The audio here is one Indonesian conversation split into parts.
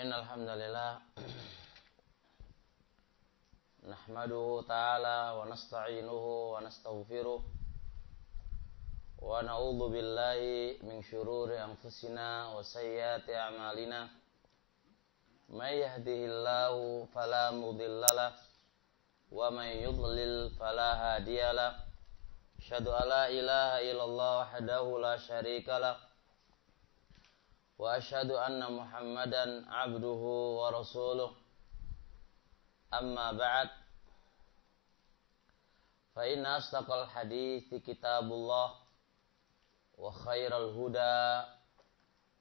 Innal hamdalillah nahmaduhu ta'ala wa nasta'inuhu wa nastaghfiruh wa na'udzu billahi min syururi anfusina wa sayyiati a'malina. May yahdihillahu fala mudhillalah wa may yudlil fala hadiyalah. Asyhadu an la ilaha illallah wahdahu la syarikalah wa asyhadu anna Muhammadan abduhu wa rasuluh. Amma ba'd, fa inna asdaqal hadithi kitabullah wa khairal huda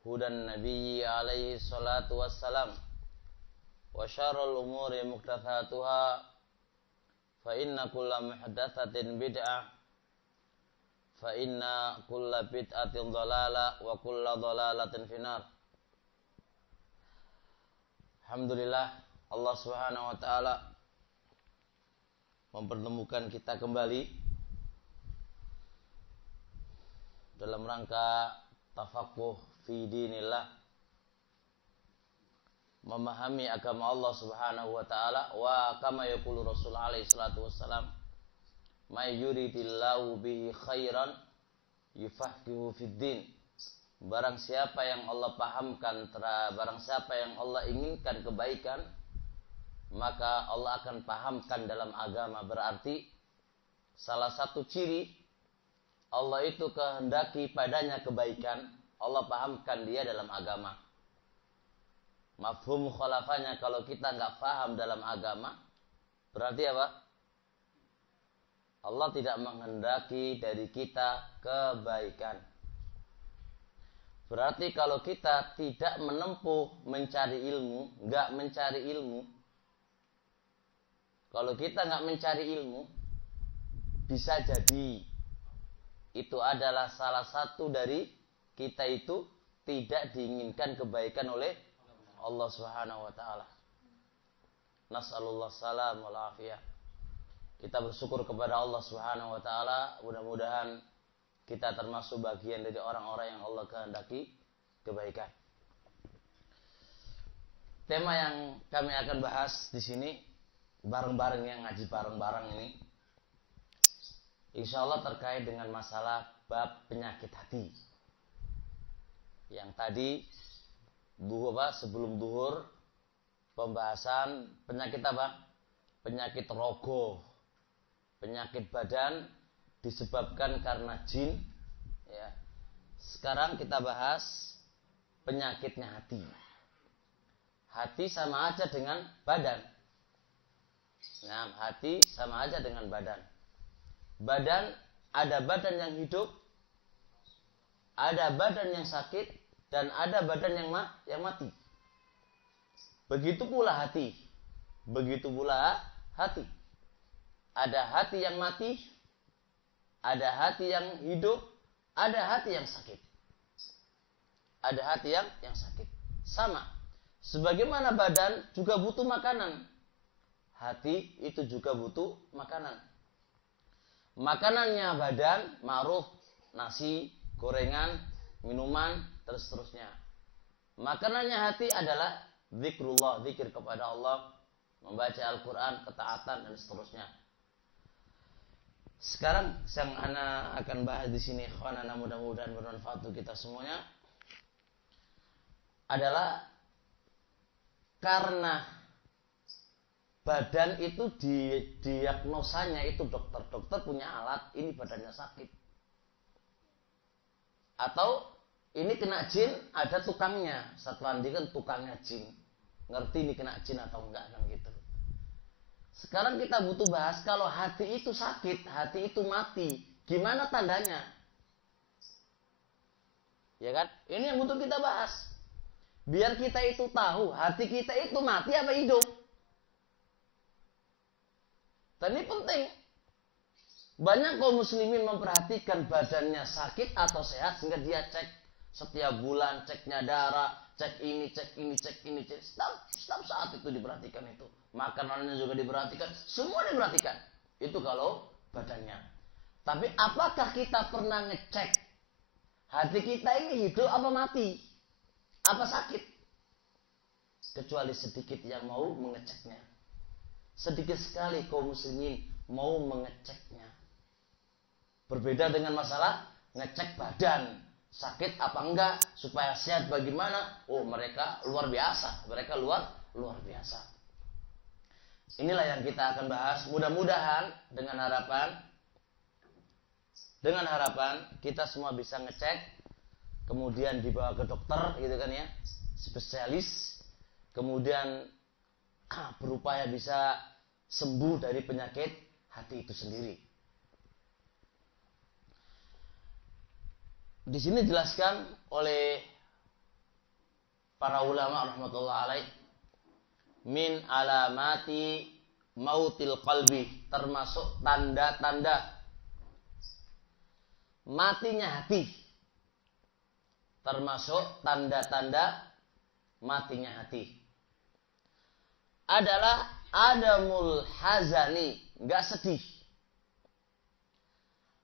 hudan nabiyyi alaihi salatu wassalam wa syarrul umuri muhdatsatuha fa inna kulla muhdatsatin bid'ah fa inna kulla bid'atin dhalalah wa kulla dhalalatin finnar. Alhamdulillah, Allah Subhanahu wa taala mempertemukan kita kembali dalam rangka tafaqquh fi dinillah, memahami agama Allah Subhanahu wa taala. Wa kama yaqulu Rasul alaihi salatu wassalam, may yuridillahu bihi khairan yufaqihu fid din. Barang siapa yang Allah pahamkan, barang siapa yang Allah inginkan kebaikan, maka Allah akan pahamkan dalam agama. Berarti salah satu ciri Allah itu kehendaki padanya kebaikan, Allah pahamkan dia dalam agama. Mafhum mukhalafahnya, kalau kita nggak paham dalam agama, berarti apa? Allah tidak menghendaki dari kita kebaikan. Berarti kalau kita tidak menempuh mencari ilmu, nggak mencari ilmu, kalau kita nggak mencari ilmu, bisa jadi itu adalah salah satu dari kita itu tidak diinginkan kebaikan oleh Allah Subhanahu wa taala. Nas'alullah salam wal afiyah. Kita bersyukur kepada Allah Subhanahu wa taala, mudah-mudahan kita termasuk bagian dari orang-orang yang Allah kehendaki kebaikan. Tema yang kami akan bahas di sini bareng-bareng, yang ngaji bareng-bareng ini, insya Allah terkait dengan masalah bab penyakit hati. Yang tadi sebelum duhur pembahasan penyakit apa? Penyakit rogo, penyakit badan disebabkan karena jin. Ya. Sekarang kita bahas penyakitnya hati. Hati sama aja dengan badan. Nah, hati sama aja dengan badan. Badan, ada badan yang hidup, ada badan yang sakit, dan ada badan yang mati. Begitu pula hati. Begitu pula hati. Ada hati yang mati, ada hati yang hidup, ada hati yang sakit. Ada hati yang sakit. Sama. Sebagaimana badan juga butuh makanan, hati itu juga butuh makanan. Makanannya badan ma'ruf, nasi, gorengan, minuman, terus seterusnya. Makanannya hati adalah zikrullah, zikir kepada Allah, membaca Al-Quran, ketaatan, dan seterusnya. Sekarang yang ana akan bahas di sini, ikhwanana, mudah-mudahan bermanfaat untuk kita semuanya, adalah karena badan itu diagnosanya itu dokter punya alat, ini badannya sakit. Atau ini kena jin, ada tukangnya. Satwandi kan tukangnya jin, ngerti ini kena jin atau enggak kan gitu. Sekarang kita butuh bahas, kalau hati itu sakit, hati itu mati, gimana tandanya? Ya kan? Ini yang butuh kita bahas. Biar kita itu tahu, hati kita itu mati apa hidup. Dan ini penting. Banyak kaum muslimin memperhatikan badannya sakit atau sehat, sehingga dia cek setiap bulan, ceknya darah, cek ini. Setiap saat itu diperhatikan itu. Makanannya juga diperhatikan, semua diperhatikan. Itu kalau badannya. Tapi apakah kita pernah ngecek hati kita ini hidup apa mati? Apa sakit? kecuali sedikit yang mau mengeceknya. Sedikit sekali kaum muslimin mau mengeceknya. Berbeda dengan masalah ngecek badan, sakit apa enggak, supaya sehat bagaimana. Oh, mereka luar biasa. Mereka luar biasa. Inilah yang kita akan bahas. Mudah-mudahan dengan harapan kita semua bisa ngecek, kemudian dibawa ke dokter gitu kan ya, spesialis, kemudian berupaya bisa sembuh dari penyakit hati itu sendiri. Di sini dijelaskan oleh para ulama rahmatullah alaih, min alamati mautil qalbi, termasuk tanda-tanda matinya hati. Termasuk tanda-tanda matinya hati adalah adamul hazani, enggak sedih,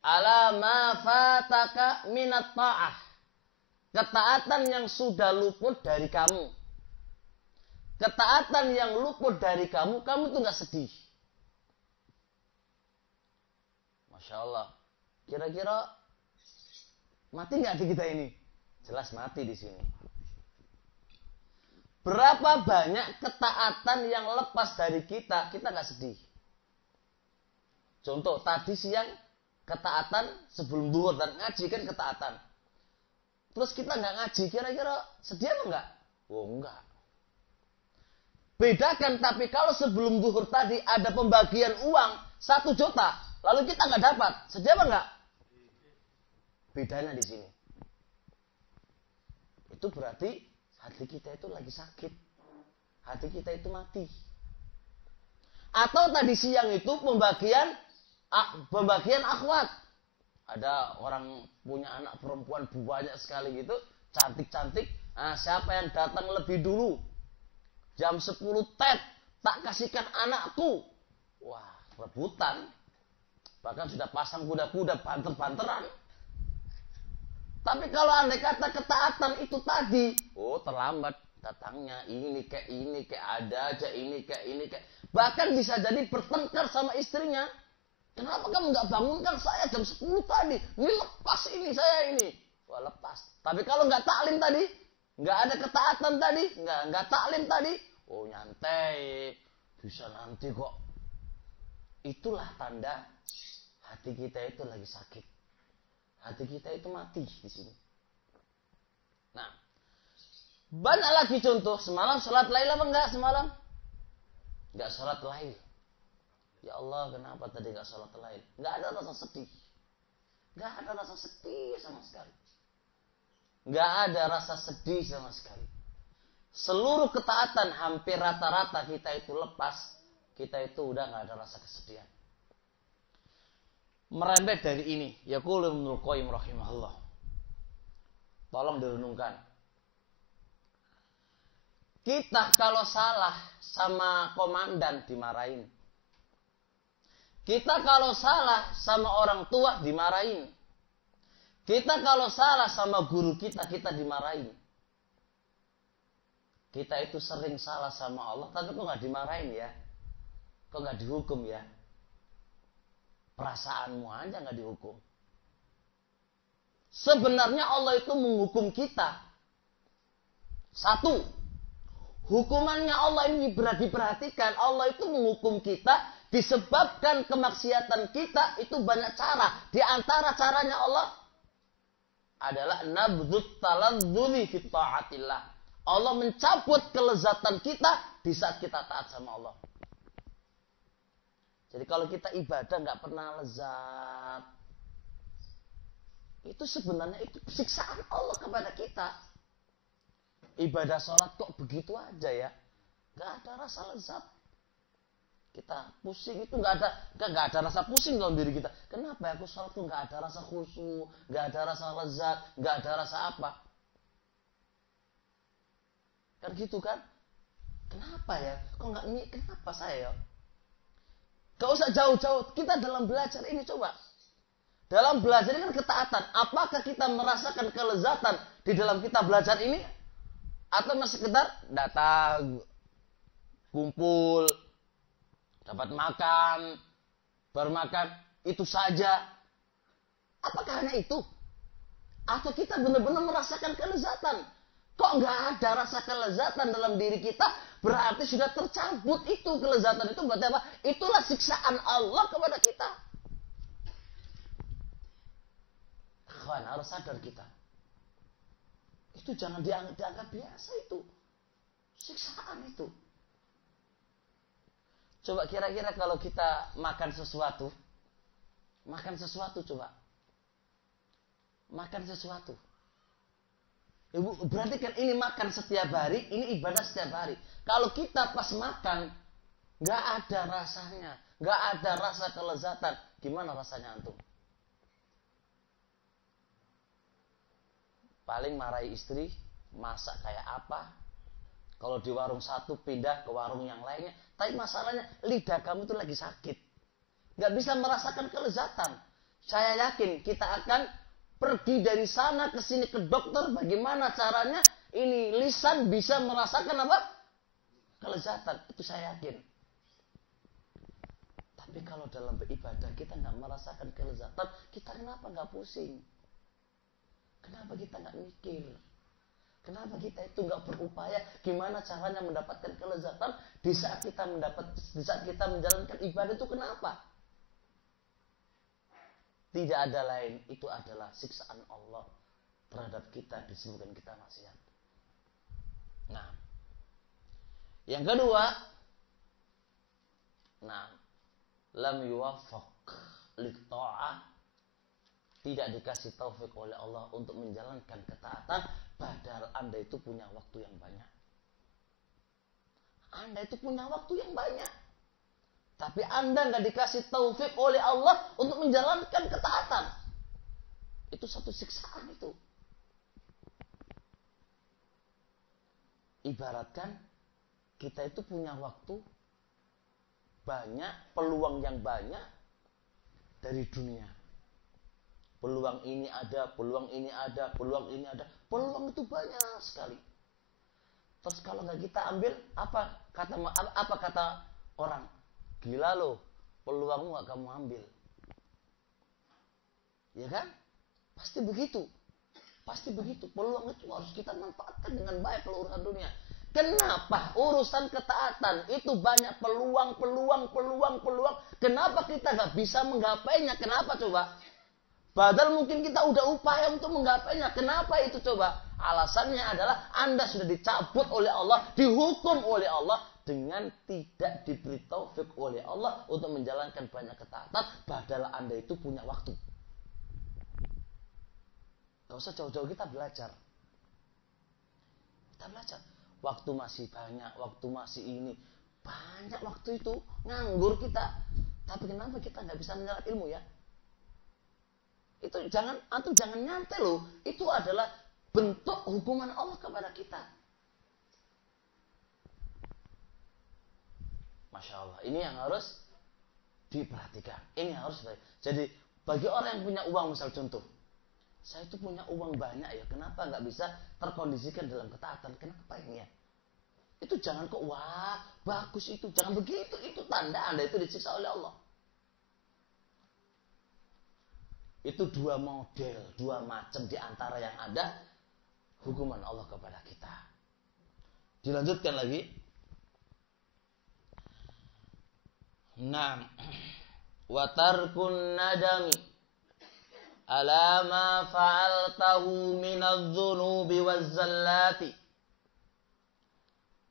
ala ma fataka minat ta'ah, ketaatan yang sudah luput dari kamu. Ketaatan yang luput dari kamu tuh enggak sedih. Masya Allah. Kira-kira mati enggak di kita ini? Jelas mati di sini. Berapa banyak ketaatan yang lepas dari kita nggak sedih. Contoh, tadi siang ketaatan sebelum zuhur dan ngaji kan ketaatan. Terus kita nggak ngaji, kira-kira sedih apa enggak? Oh enggak. Bedakan, tapi kalau sebelum zuhur tadi ada pembagian uang 1 juta, lalu kita nggak dapat, sedih apa enggak? Bedanya di sini. Itu berarti hati kita itu lagi sakit. Hati kita itu mati. Atau tadi siang itu pembagian akhwat. Ada orang punya anak perempuan banyak sekali gitu, cantik-cantik. Nah, siapa yang datang lebih dulu? Jam 10 tet, tak kasihkan anakku. Wah, rebutan. Bahkan sudah pasang kuda-kuda banter-banteran. Tapi kalau andai kata ketaatan itu tadi, oh terlambat datangnya, ini kayak ada aja ini kayak. Bahkan bisa jadi bertengkar sama istrinya. Kenapa kamu nggak bangunkan saya jam 10 tadi? Ini lepas ini saya ini. Wah, lepas. Tapi kalau nggak taklim tadi, nggak ada ketaatan tadi, nggak taklim tadi, oh nyantai, bisa nanti kok. Itulah tanda hati kita itu lagi sakit. Hati kita itu mati di sini. Nah, banyak lagi contoh. Semalam sholat lail apa enggak semalam? Enggak sholat lail. Ya Allah, kenapa tadi enggak sholat lail? Enggak ada rasa sedih. Enggak ada rasa sedih sama sekali. Enggak ada rasa sedih sama sekali. Seluruh ketaatan hampir rata-rata kita itu lepas. Kita itu udah enggak ada rasa kesedihan. Merembet dari ini, yaqulu Ibnul Qayyim rahimahullah. Tolong direnungkan. Kita kalau salah sama komandan dimarahin. Kita kalau salah sama orang tua dimarahin. Kita kalau salah sama guru kita dimarahin. Kita itu sering salah sama Allah, tapi kok nggak dimarahin ya? Kok nggak dihukum ya? Perasaanmu aja nggak dihukum. Sebenarnya Allah itu menghukum kita. 1, hukumannya Allah ini diperhatikan. Allah itu menghukum kita disebabkan kemaksiatan kita itu banyak cara. Di antara caranya Allah adalah nabdut taladzuli fi ta'atillah. Allah mencabut kelezatan kita di saat kita taat sama Allah. Jadi kalau kita ibadah nggak pernah lezat, itu sebenarnya itu siksaan Allah kepada kita. Ibadah sholat kok begitu aja ya, nggak ada rasa lezat. Kita pusing itu nggak ada rasa pusing dalam diri kita. Kenapa ya aku sholat tuh nggak ada rasa khusyuk, nggak ada rasa lezat, nggak ada rasa apa? Kan gitu kan? Kenapa ya? Kok nggak ini? Kenapa saya ya? Gak usah jauh-jauh, kita dalam belajar ini coba. Dalam belajar ini kan ketaatan. Apakah kita merasakan kelezatan di dalam kita belajar ini? Atau masih sekedar datang, kumpul, dapat makan, bermakan, itu saja. Apakah hanya itu? Atau kita benar-benar merasakan kelezatan? Kok nggak ada rasa kelezatan dalam diri kita? Berarti sudah tercabut itu kelezatan itu. Berarti apa? Itulah siksaan Allah kepada kita. Kawan, harus sadar kita. Itu jangan dianggap biasa itu. Siksaan itu. Coba kira-kira kalau kita makan sesuatu coba. Makan sesuatu. Ibu, berarti kan ini makan setiap hari, ini ibadah setiap hari. Kalau kita pas makan, nggak ada rasanya, nggak ada rasa kelezatan, gimana rasanya antum? Paling marahi istri, masak kayak apa? Kalau di warung satu pindah ke warung yang lainnya. Tapi masalahnya lidah kamu itu lagi sakit, nggak bisa merasakan kelezatan. Saya yakin kita akan pergi dari sana ke sini ke dokter, bagaimana caranya ini lisan bisa merasakan apa? Kelezatan, itu saya yakin. Tapi kalau dalam beribadah kita nggak merasakan kelezatan, kita kenapa nggak pusing? Kenapa kita nggak mikir? Kenapa kita itu nggak berupaya gimana caranya mendapatkan kelezatan di saat kita menjalankan ibadah itu? Kenapa? Tidak ada lain, itu adalah siksaan Allah terhadap kita disebabkan kita maksiat. Nah, yang kedua, lam yuwaffaq lit-tha'ah, tidak dikasih taufik oleh Allah untuk menjalankan ketaatan, padahal Anda itu punya waktu yang banyak. Anda itu punya waktu yang banyak. Tapi Anda nggak dikasih taufik oleh Allah untuk menjalankan ketaatan. Itu satu siksaan itu. Ibaratkan kita itu punya waktu banyak, peluang yang banyak dari dunia. Peluang ini ada, peluang ini ada, peluang ini ada. Peluang itu banyak sekali. Terus kalau nggak kita ambil, apa kata orang? Gila loh, peluangmu gak kamu ambil. Ya kan? Pasti begitu. Pasti begitu. Peluang itu harus kita manfaatkan dengan baik kalau urusan dunia. Kenapa urusan ketaatan itu banyak peluang. Kenapa kita gak bisa menggapainya? Kenapa coba? Padahal mungkin kita udah upaya untuk menggapainya. Kenapa itu coba? Alasannya adalah Anda sudah dicabut oleh Allah, dihukum oleh Allah, dengan tidak diberi taufik oleh Allah untuk menjalankan banyak ketaatan, padahal Anda itu punya waktu. Gak usah jauh-jauh kita belajar. Kita belajar. Waktu masih banyak, waktu masih ini. Banyak waktu itu, nganggur kita. Tapi kenapa kita gak bisa menyerap ilmu ya? Itu antum jangan nyantai loh. Itu adalah bentuk hukuman Allah kepada kita. Masya Allah, ini yang harus diperhatikan. Ini harus baik. Jadi bagi orang yang punya uang, misal contoh, saya itu punya uang banyak ya, kenapa nggak bisa terkondisikan dalam ketaatan? Kenapa ini ya? Itu jangan kok wah bagus itu, jangan begitu. Itu tanda Anda itu disiksa oleh Allah. Itu dua model, dua macam di antara yang ada hukuman Allah kepada kita. Dilanjutkan lagi. Wa tarkun nadami ala ma fa'altahu minadh-dhunubi waz-zallati.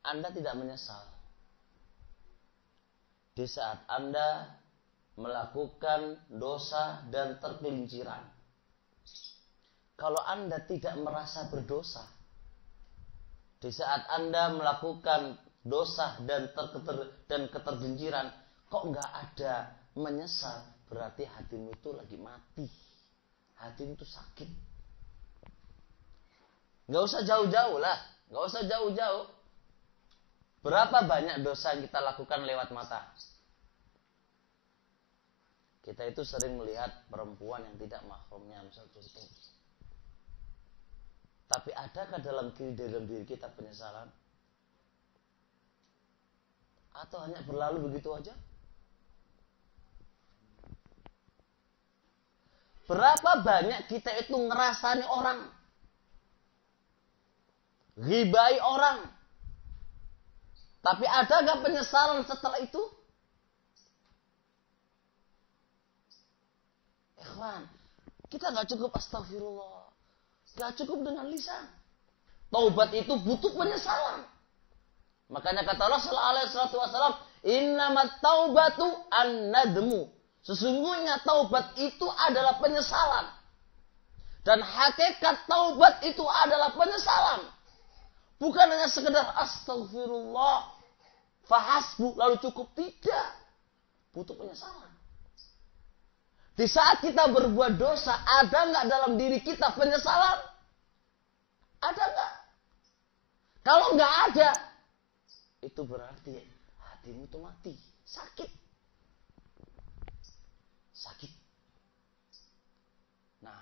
Anda tidak menyesal di saat Anda melakukan dosa dan tergelinciran. Kalau Anda tidak merasa berdosa di saat Anda melakukan dosa dan ketergelinciran, kok nggak ada menyesal, berarti hatimu itu lagi mati, hatimu itu sakit. Nggak usah jauh-jauh lah, nggak usah jauh-jauh. Berapa banyak dosa yang kita lakukan lewat mata? Kita itu sering melihat perempuan yang tidak mahramnya, misalnya itu. Tapi adakah dalam diri kita penyesalan? Atau hanya berlalu begitu aja? Berapa banyak kita itu ngerasani orang, ghibai orang, tapi ada gak penyesalan setelah itu? Ikhwan, kita gak cukup astagfirullah, gak cukup dengan lisan. Taubat itu butuh penyesalan. Makanya kata Rasulullah SAW, innamat taubatu an-nadmu. Sesungguhnya taubat itu adalah penyesalan. Dan hakikat taubat itu adalah penyesalan. Bukan hanya sekedar astagfirullah, fahasbu, lalu cukup. Tidak. Butuh penyesalan. Di saat kita berbuat dosa, ada nggak dalam diri kita penyesalan? Ada nggak? Kalau nggak ada, itu berarti hatimu itu mati. Sakit. Nah,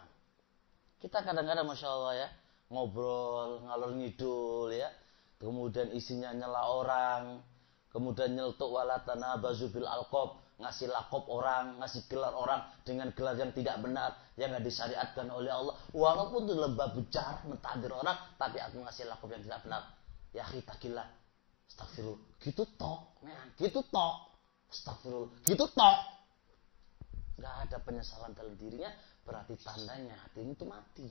kita kadang-kadang Masya Allah ya, ngobrol, ngalor ngidul ya, kemudian isinya nyela orang, kemudian nyeltuk walatana bazubil alqob, ngasih lakop orang, ngasih gelar orang dengan gelar yang tidak benar, yang nggak disyariatkan oleh Allah. Walaupun itu lembah bicara, mentadir orang, tapi aku ngasih lakop yang tidak benar. Ya khitakillah, astagfirullah, gitu tok, gitu tok, astagfirullah, gitu tok. Gak ada penyesalan dalam dirinya, berarti tandanya hatinya itu mati.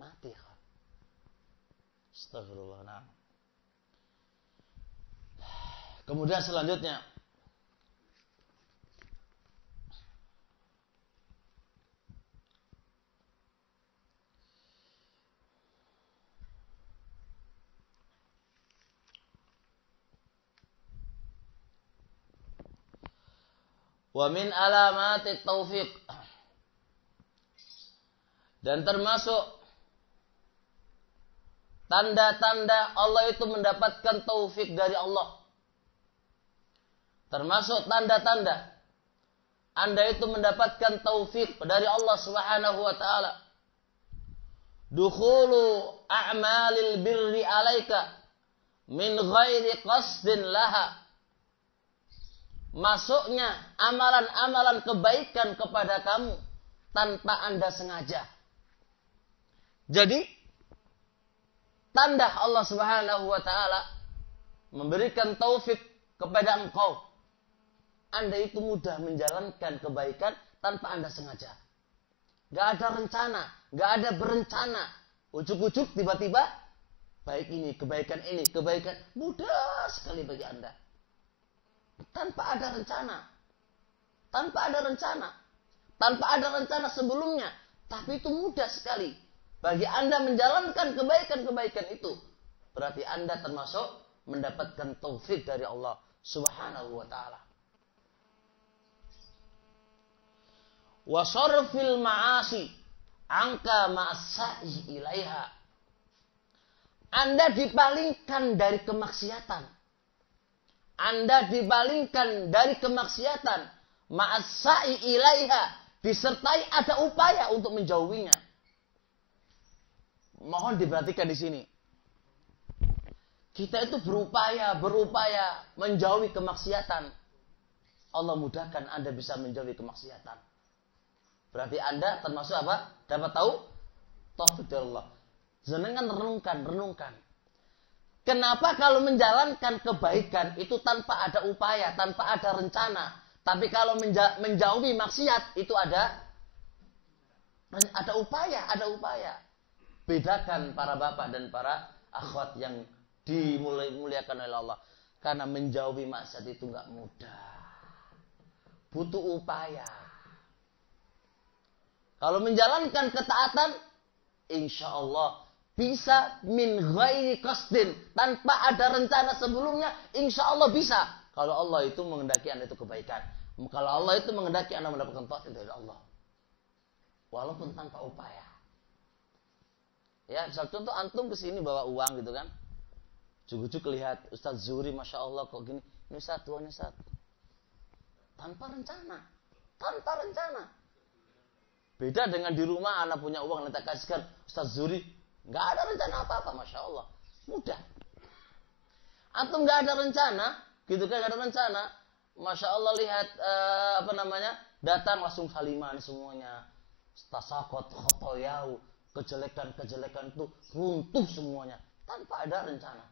Mati kan. Astagfirullah. Nah. Kemudian selanjutnya, wa min alamati taufiq, dan termasuk tanda-tanda Allah itu mendapatkan taufik dari Allah. Termasuk tanda-tanda Anda itu mendapatkan taufik dari Allah Subhanahu wa taala. Dukhulu a'malil birri alaika min ghairi qasdin laha. Masuknya amalan-amalan kebaikan kepada kamu tanpa Anda sengaja. Jadi tanda Allah Subhanahu wa taala memberikan taufik kepada engkau. Anda itu mudah menjalankan kebaikan tanpa Anda sengaja. Gak ada rencana, gak ada berencana. Ujuk-ujuk tiba-tiba baik ini, kebaikan mudah sekali bagi Anda. Tanpa ada rencana. Tanpa ada rencana sebelumnya. Tapi itu mudah sekali bagi Anda menjalankan kebaikan-kebaikan itu. Berarti Anda termasuk mendapatkan taufik dari Allah Subhanahu wa ta'ala. Wa sarfil ma'asi angka ma'asai ilaiha. Anda dipalingkan dari kemaksiatan. Ma'asai ilaiha, disertai ada upaya untuk menjauhinya. Mohon diperhatikan di sini. Kita itu berupaya menjauhi kemaksiatan. Allah mudahkan Anda bisa menjauhi kemaksiatan. Berarti Anda termasuk apa? Dapat tahu? Taufik dari Allah. Jenengan renungkan. Kenapa kalau menjalankan kebaikan itu tanpa ada upaya, tanpa ada rencana. Tapi kalau menjauhi maksiat itu ada upaya. Bedakan para bapak dan para akhwat yang dimuliakan oleh Allah. Karena menjauhi maksiat itu enggak mudah. Butuh upaya. Kalau menjalankan ketaatan, insya Allah bisa min ghairi qasdin, tanpa ada rencana sebelumnya, insya Allah bisa. Kalau Allah itu menghendaki Anda itu kebaikan. Kalau Allah itu menghendaki Anda mendapatkan taufik dari Allah. Walaupun tanpa upaya. Ya, misal contoh antum kesini bawa uang gitu kan. Cukup lihat Ustaz Zuhri, Masya Allah kok gini. Ini satu. Tanpa rencana. Beda dengan di rumah anak punya uang nanti kasihkan Ustaz Zuri, nggak ada rencana apa-apa, masya Allah, mudah. Antum nggak ada rencana, gitu kan, nggak ada rencana, masya Allah lihat datang langsung saliman semuanya, tasakot, khotoyau, kejelekan itu runtuh semuanya tanpa ada rencana.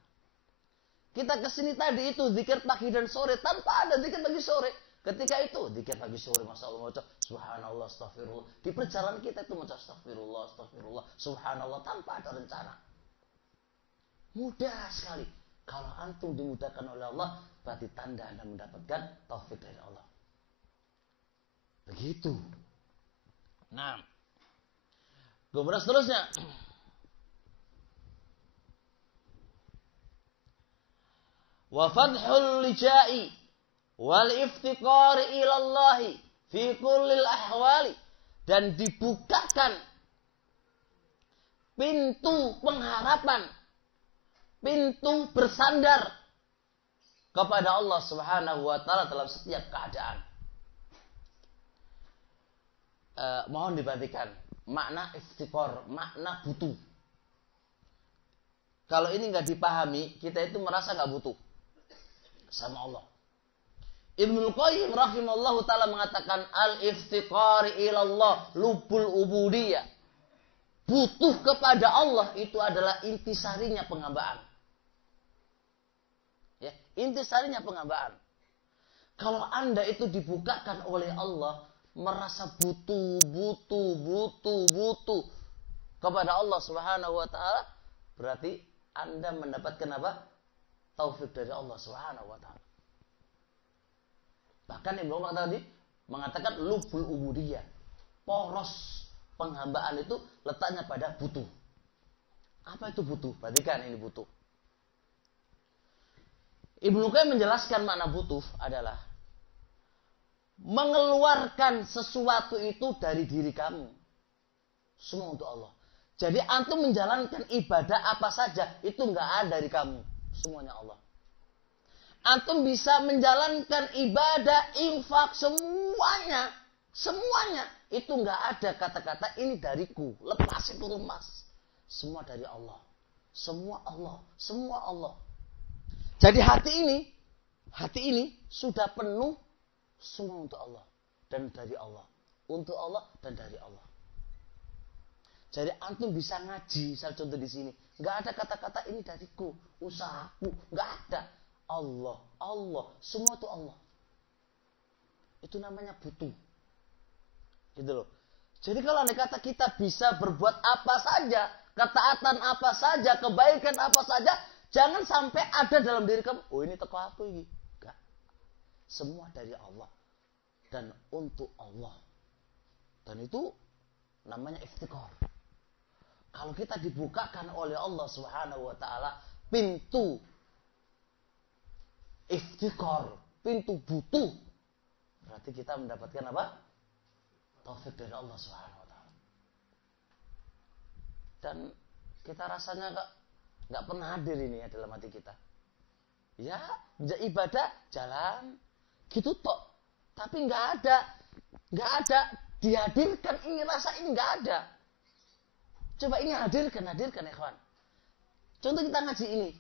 Kita kesini tadi itu zikir pagi dan sore tanpa ada zikir pagi sore. Ketika itu zikir pagi sore, masya Allah, baca subhanallah, astagfirullah. Di perjalanan kita itu baca astagfirullah, astagfirullah, subhanallah tanpa ada rencana. Mudah sekali. Kalau antum dimudahkan oleh Allah, berarti tanda Anda mendapatkan taufik dari Allah. Begitu. Nah, kemudian seterusnya. Wa fathul lijai wal iftiqari ilallahi fi kullil ahwali, dan dibukakan pintu pengharapan, pintu bersandar kepada Allah Subhanahu wa taala dalam setiap keadaan. Mohon diperhatikan makna iftiqar, makna butuh. Kalau ini nggak dipahami, kita itu merasa nggak butuh sama Allah. Ibnul Qayyim rahimallahu ta'ala mengatakan al-iftiqari ilallah lubul ubudiyah. Butuh kepada Allah itu adalah intisarinya penghambaan. Ya, intisarinya penghambaan. Kalau Anda itu dibukakan oleh Allah, merasa butuh kepada Allah Subhanahu wa ta'ala, berarti Anda mendapatkan apa? Taufik dari Allah Subhanahu wa ta'ala. Bahkan Ibnu Umar tadi mengatakan lubul ubudiyah. Poros penghambaan itu letaknya pada butuh. Apa itu butuh? Perhatikan ini butuh. Ibnu Qayyim menjelaskan makna butuh adalah mengeluarkan sesuatu itu dari diri kamu. Semua untuk Allah. Jadi antum menjalankan ibadah apa saja itu enggak ada dari kamu. Semuanya Allah. Antum bisa menjalankan ibadah, infak, semuanya itu nggak ada kata-kata ini dariku, lepas itu lemas, semua dari Allah, semua Allah. Jadi hati ini sudah penuh semua untuk Allah dan dari Allah, untuk Allah dan dari Allah. Jadi antum bisa ngaji, saya contoh di sini, nggak ada kata-kata ini dariku, usahaku, nggak ada. Allah, semua itu Allah. Itu namanya butuh. Gitu loh. Jadi kalau andai kata kita bisa berbuat apa saja, ketaatan apa saja, kebaikan apa saja, jangan sampai ada dalam diri kamu, oh ini teko aku ini. Enggak. Semua dari Allah dan untuk Allah. Dan itu namanya iftiqar. Kalau kita dibukakan oleh Allah Subhanahu wa taala pintu iftiqar, pintu butuh, berarti kita mendapatkan apa? Taufik dari Allah Subhanahu wa taala. Dan kita rasanya nggak pernah hadir ini ya dalam hati kita. Ya, ibadah jalan gitu tok. Tapi nggak ada dihadirkan ini, rasa ini nggak ada. Coba ini hadirkan ya kawan. Contoh kita ngaji ini.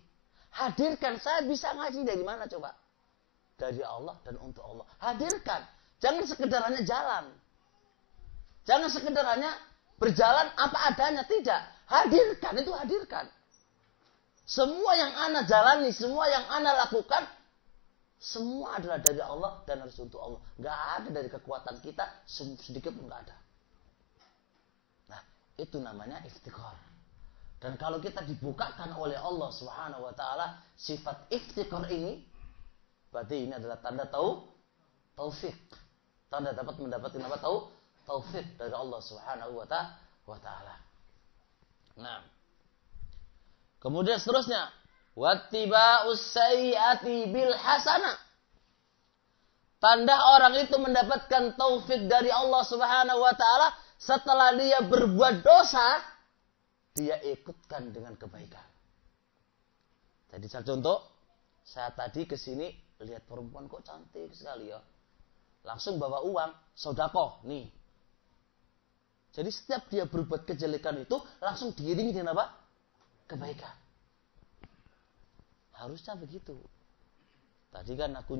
Hadirkan, saya bisa ngaji dari mana coba? Dari Allah dan untuk Allah. Hadirkan. Jangan sekedar hanya jalan. Jangan sekedar hanya berjalan apa adanya. Tidak. Hadirkan, itu hadirkan. Semua yang ana jalani, semua yang ana lakukan, semua adalah dari Allah dan harus untuk Allah. Gak ada dari kekuatan kita, sedikit pun gak ada. Nah, itu namanya iftiqar. Dan kalau kita dibukakan oleh Allah Subhanahu wa taala sifat iftiqar ini, berarti ini adalah tanda taufik. Tanda dapat mendapatkan apa? Taufik dari Allah Subhanahu wa taala. Nah. Kemudian seterusnya, wattiba'us sayyi'ati bil hasanah. Tanda orang itu mendapatkan taufik dari Allah Subhanahu wa taala setelah dia berbuat dosa, dia ikutkan dengan kebaikan. Jadi saya contoh, saya tadi ke sini lihat perempuan kok cantik sekali ya. Langsung bawa uang, sedekah nih. Jadi setiap dia berbuat kejelekan itu langsung diiringi dengan apa? Kebaikan. Harusnya begitu. Tadi kan aku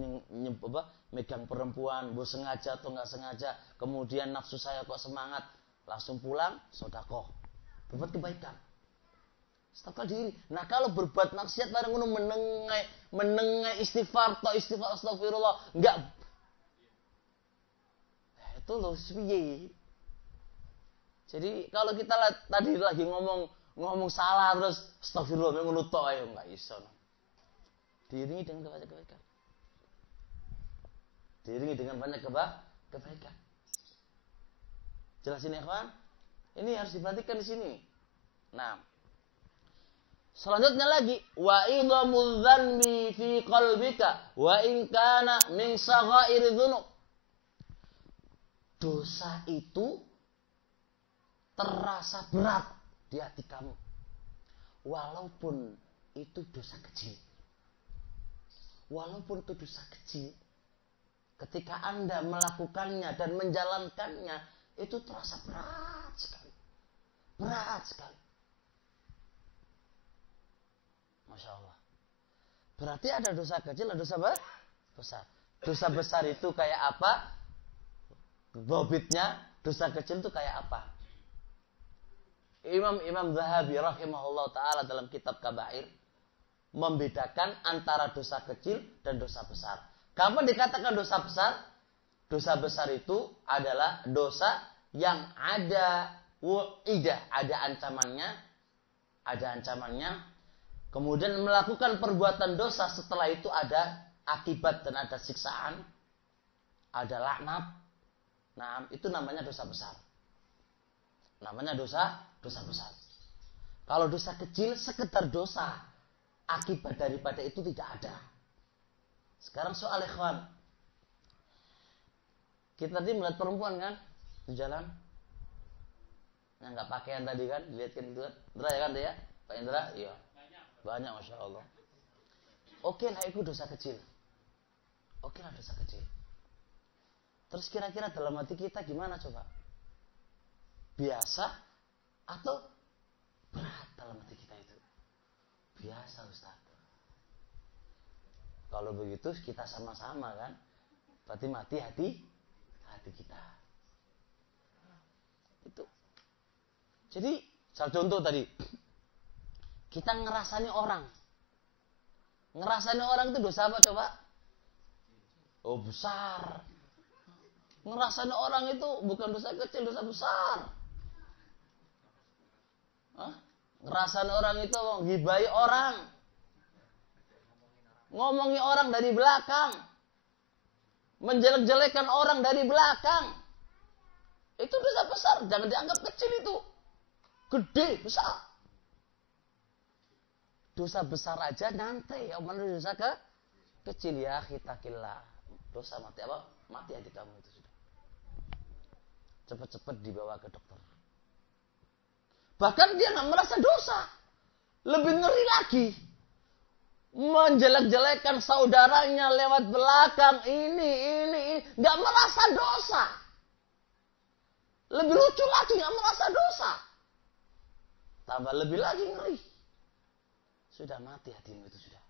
megang perempuan, bos sengaja atau nggak sengaja, kemudian nafsu saya kok semangat, langsung pulang, sedekah, berbuat kebaikan. Setiap kali diri. Nah kalau berbuat maksiat bareng ngono menengai istighfar astagfirullah, enggak. Itu loh piye. Jadi kalau kita tadi lagi ngomong salah terus astagfirullah ngono tok ayo enggak iso. Diiringi dengan kebaikan. Diiringi dengan banyak kebaikan. Jelasin ya kawan? Ini harus diperhatikan di sini. Nah, selanjutnya lagi, wa idhamul dzanbi fi qalbika wa in kana min saghairi dzunub. Dosa itu terasa berat di hati kamu. Walaupun itu dosa kecil. Walaupun itu dosa kecil, ketika Anda melakukannya dan menjalankannya, itu terasa berat sekali. Berat sekali. Masya Allah. Berarti ada dosa kecil, ada dosa besar. Dosa besar itu kayak apa? Bobitnya, dosa kecil itu kayak apa? Imam Zahabi rahimahullah ta'ala dalam kitab Kabair membedakan antara dosa kecil dan dosa besar. Kapan dikatakan dosa besar? Dosa besar itu adalah dosa yang ada wa'idah, ada ancamannya. Kemudian melakukan perbuatan dosa, setelah itu ada akibat dan ada siksaan, ada laknat. Nah, itu namanya dosa besar. Namanya dosa besar. Kalau dosa kecil sekedar dosa, akibat daripada itu tidak ada. Sekarang soal ikhwan. Kita tadi melihat perempuan kan di jalan, yang nggak pakaian tadi kan, dilihatkan itu kan, Indra ya kan ya, Pak Indra, iya, banyak masya Allah. Oke lah itu dosa kecil. Oke lah dosa kecil. Terus kira-kira dalam hati kita gimana coba? Biasa atau berat dalam hati kita itu? Biasa Ustaz. Kalau begitu kita sama-sama kan, berarti mati hati kita. Itu. Jadi, salah contoh tadi, kita ngerasani orang itu dosa apa coba? Oh besar. Ngerasani orang itu bukan dosa kecil, dosa besar. Hah? Ngerasani orang itu ghibai orang, ngomongi orang dari belakang, menjelek-jelekan orang dari belakang. Itu dosa besar, jangan dianggap kecil itu. Gede, besar. Dosa besar aja nanti, mana dosa kecil ya, khitakillah. Dosa mati apa? Mati hati kamu itu sudah. Cepat-cepat dibawa ke dokter. Bahkan dia nggak merasa dosa. Lebih ngeri lagi. Menjelek-jelekan saudaranya lewat belakang, ini, nggak merasa dosa. Lebih lucu lagi, nggak merasa dosa. Tambah lebih lagi ngeri. Sudah mati hatimu itu sudah.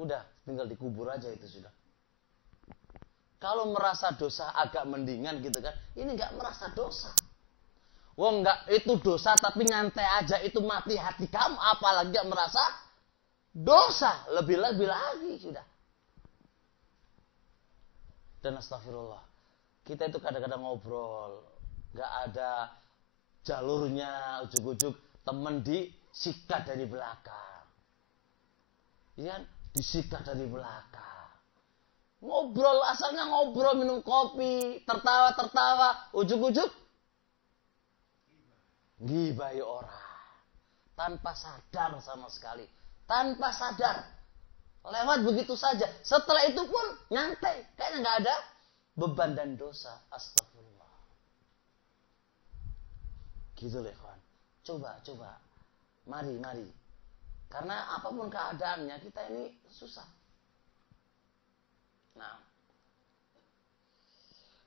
Udah, tinggal dikubur aja itu sudah. Kalau merasa dosa agak mendingan gitu kan, ini nggak merasa dosa. Wah nggak, itu dosa tapi nyantai aja, itu mati hati kamu, apalagi nggak merasa dosa, lebih-lebih lagi sudah. Dan astagfirullah, kita itu kadang-kadang ngobrol, nggak ada jalurnya, ujuk-ujuk temen disikat dari belakang, ya, disikat dari belakang. Ngobrol, asalnya ngobrol, minum kopi, tertawa, ujuk-ujuk ghibai orang, tanpa sadar sama sekali. Tanpa sadar, lewat begitu saja. Setelah itu pun nyantai, kayaknya nggak ada beban dan dosa. Astagfirullah. Gitu loh kawan. Coba, mari. Karena apapun keadaannya kita ini susah. Nah,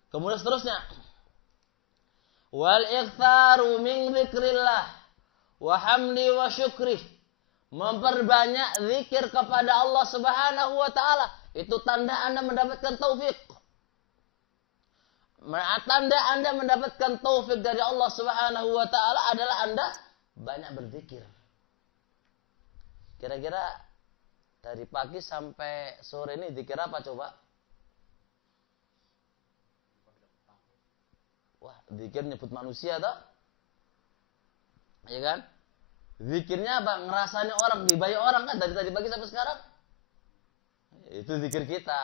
kemudian seterusnya, Wal iktsaru min dzikrillah wa hamdi wa syukri. Memperbanyak zikir kepada Allah Subhanahu wa taala. Itu tanda Anda mendapatkan taufik. Tanda Anda mendapatkan taufik dari Allah Subhanahu wa taala adalah Anda banyak berzikir. Kira-kira dari pagi sampai sore ini zikir apa coba? Wah, zikir nyebut manusia toh? Ya kan? Zikirnya apa? Ngerasanya orang, dibayar orang kan dari tadi pagi sampai sekarang. Itu zikir kita.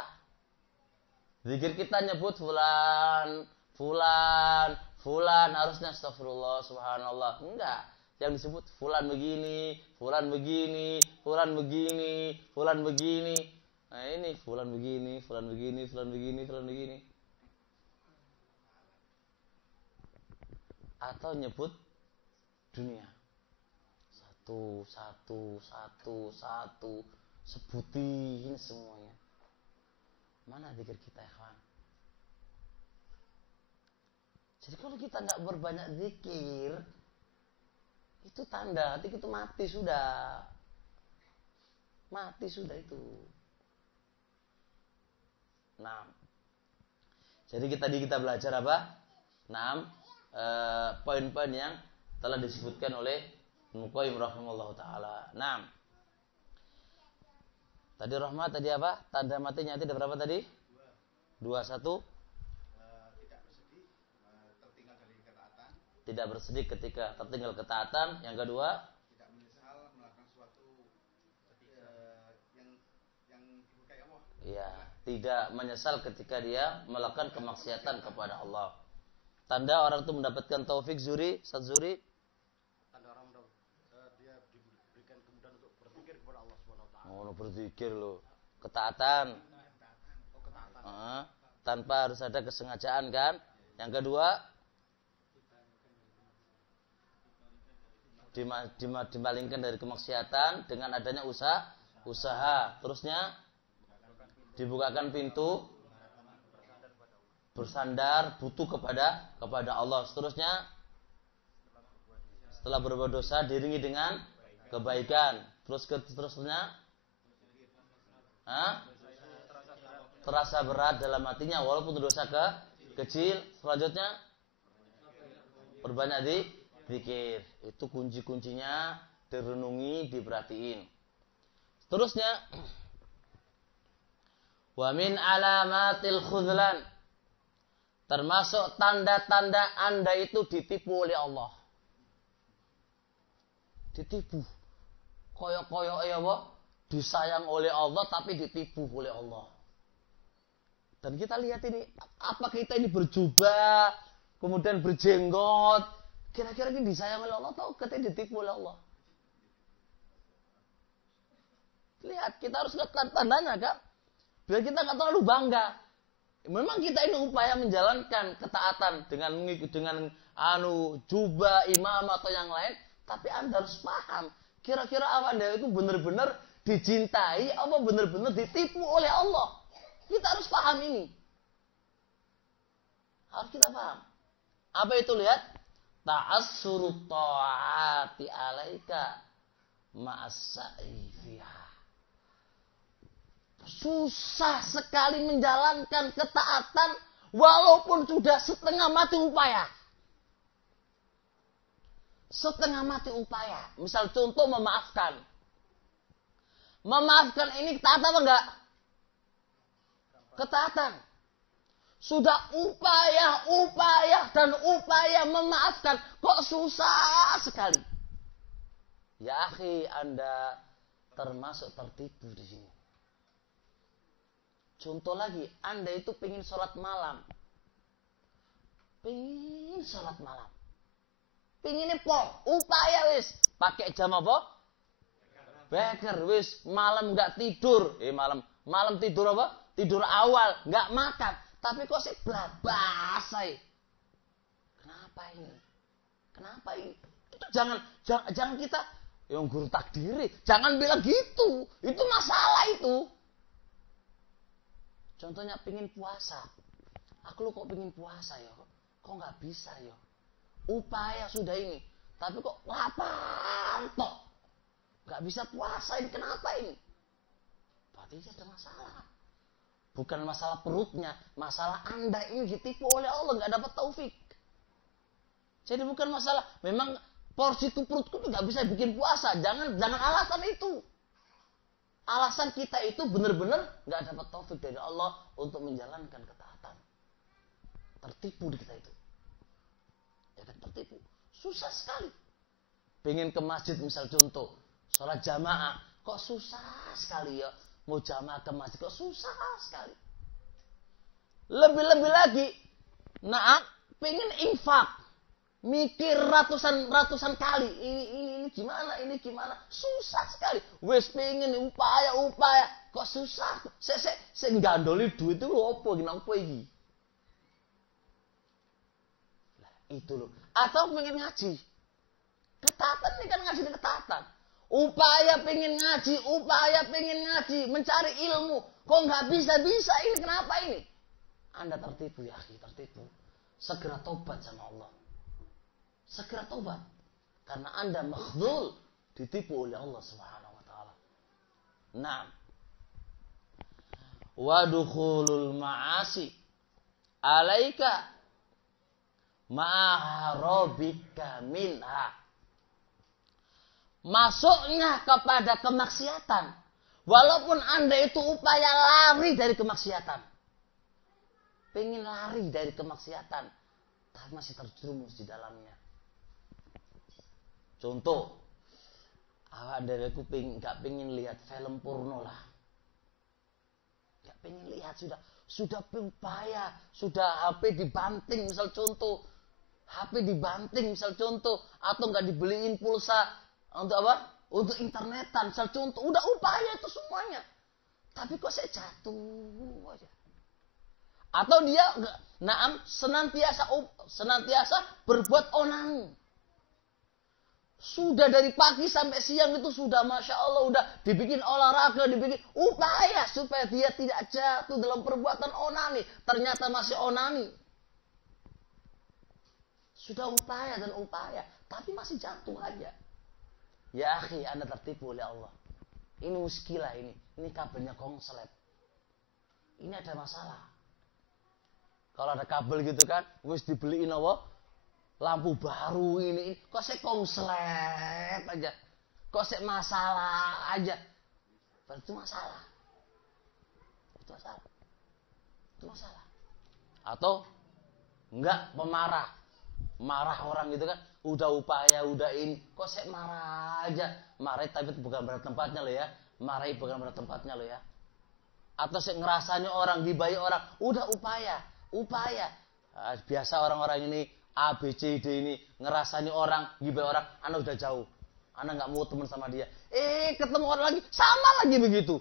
Zikir kita nyebut fulan, fulan, fulan, harusnya astagfirullah, subhanallah. Enggak. Yang disebut fulan begini, fulan begini, fulan begini, fulan begini. Nah ini fulan begini, fulan begini, fulan begini, fulan begini. Atau nyebut dunia. Satu, sebutin semuanya. Mana zikir kita ya kawan? Jadi kalau kita nggak berbanyak zikir, itu tanda hati kita mati sudah. Mati sudah itu. Nah, jadi tadi kita belajar apa? 6 poin-poin yang telah disebutkan oleh Ibnu Qayyim rahimahullah taala. 6. Tadi rahmat tadi apa? Tanda matinya tidak berapa tadi? 2. 1. Tidak bersedih ketika tertinggal ketaatan. Yang kedua, tidak menyesal melakukan sesuatu yang diberkahi Allah. Iya, tidak menyesal ketika dia melakukan kemaksiatan kepada Allah. Tanda orang itu mendapatkan taufik Zuri, Ustaz Zuri. Tanda orang dia diberikan kemudahan untuk berzikir kepada Allah Subhanahu wa taala. Oh, berzikir loh. Ketaatan. Oh, ketaatan. Tanpa harus ada kesengajaan kan? Yang kedua, dimalingkan dari kemaksiatan dengan adanya usaha. Terusnya dibukakan pintu bersandar butuh kepada Allah. Seterusnya setelah berbuat dosa diiringi dengan kebaikan. Terusnya terasa berat dalam hatinya walaupun dosa kecil. Selanjutnya perbanyak zikir. Itu kunci-kuncinya direnungi, diperhatiin. Terusnya wa min alamatil khudlan, termasuk tanda-tanda Anda itu ditipu oleh Allah. Ditipu. Koyok-koyok ya Allah, disayang oleh Allah tapi ditipu oleh Allah. Dan kita lihat ini, apa kita ini berjubah, kemudian berjenggot, kira-kira ini disayang oleh Allah atau kita ditipu oleh Allah? Lihat, kita harus lihat tandanya kan, biar kita nggak terlalu bangga. Memang kita ini upaya menjalankan ketaatan dengan jubah, imam atau yang lain, tapi Anda harus paham, kira-kira apa Anda itu benar-benar dicintai, apa benar-benar ditipu oleh Allah. Kita harus paham ini. Harus kita paham. Apa itu lihat? Ta'assuru ta'ati alaika ma'as-sa'i fiha. Susah sekali menjalankan ketaatan walaupun sudah setengah mati upaya. Setengah mati upaya. Misal contoh memaafkan. Memaafkan ini ketaatan apa enggak? Ketaatan. Sudah upaya dan upaya memaafkan. Kok susah sekali. Ya akhi, Anda termasuk tertipu di sini. Contoh lagi, Anda itu pengen sholat malam. Pengen sholat malam. Pengennya pol, upaya wis. Pakai jam apa? Beker wis. Malam nggak tidur. Malam tidur apa? Tidur awal, nggak makan. Tapi kok sih blabasai. Kenapa ini? Itu jangan kita yang guru takdiri. Jangan bilang gitu. Itu masalah itu. Contohnya pingin puasa. Aku lu kok pingin puasa ya? Kok nggak bisa ya? upaya sudah ini, tapi kok lapar tok, nggak bisa puasa ini, kenapa ini? Berarti ada masalah. Bukan masalah perutnya, masalah Anda ini ditipu oleh Allah, nggak dapat taufik. Jadi bukan masalah, memang porsi itu perutku tuh nggak bisa bikin puasa, jangan alasan itu. Alasan kita itu benar-benar nggak dapat taufik dari Allah untuk menjalankan ketaatan. Tertipu di kita itu. Ya kan, tertipu. Susah sekali. Pengen ke masjid misal contoh, sholat jamaah, kok susah sekali ya. Mau jamaah ke masjid kok susah sekali. Lebih-lebih lagi, pengen infak, mikir ratusan kali, ini gimana, susah sekali. Wes pengen upaya, kok susah. Saya gandoli duit itu apa ini? Lah itu loh. Atau pengen ngaji, ketaatan ini kan ngaji ketaatan. Upaya pengen ngaji, mencari ilmu, kok nggak bisa ini, kenapa ini? Anda tertipu ya, tertipu. Segera tobat sama Allah. Segera tobat. Karena Anda makhdhul, ditipu oleh Allah Subhanahu wa taala. Nah, wa dukhulul ma'asi alaika ma'harabika minha. Masuknya kepada kemaksiatan, walaupun Anda itu upaya lari dari kemaksiatan, pengen lari dari kemaksiatan, tapi masih terjerumus di dalamnya. Contoh, Anda nggak pengen lihat film porno lah, nggak pengen lihat, sudah berupaya, sudah HP dibanting misal contoh, atau nggak dibeliin pulsa untuk apa? Untuk internetan misal contoh, udah upaya itu semuanya, tapi kok saya jatuh aja. Atau dia senantiasa berbuat onani. Sudah dari pagi sampai siang itu sudah Masya Allah, udah dibikin olahraga, dibikin upaya supaya dia tidak jatuh dalam perbuatan onani. Ternyata masih onani. Sudah upaya, tapi masih jatuh aja. Ya akhi, Anda tertipu oleh Allah. Ini muskilah ini kabelnya konslet. Ini ada masalah. Kalau ada kabel gitu kan, wis dibeliin apa? Lampu baru ini, kok saya konslet aja, kok saya masalah aja, itu masalah. Atau enggak marah orang gitu kan, udah upaya, udah ini, kok saya marah aja, marah tapi bukan pada tempatnya loh ya, marahi bukan pada tempatnya loh ya. Atau saya ngerasanya orang, gibahi orang, udah upaya. Biasa orang-orang ini A, B, C, D ini ngerasani orang, gibahi orang, Anda udah jauh. Anda nggak mau teman sama dia. Ketemu orang lagi, sama lagi begitu.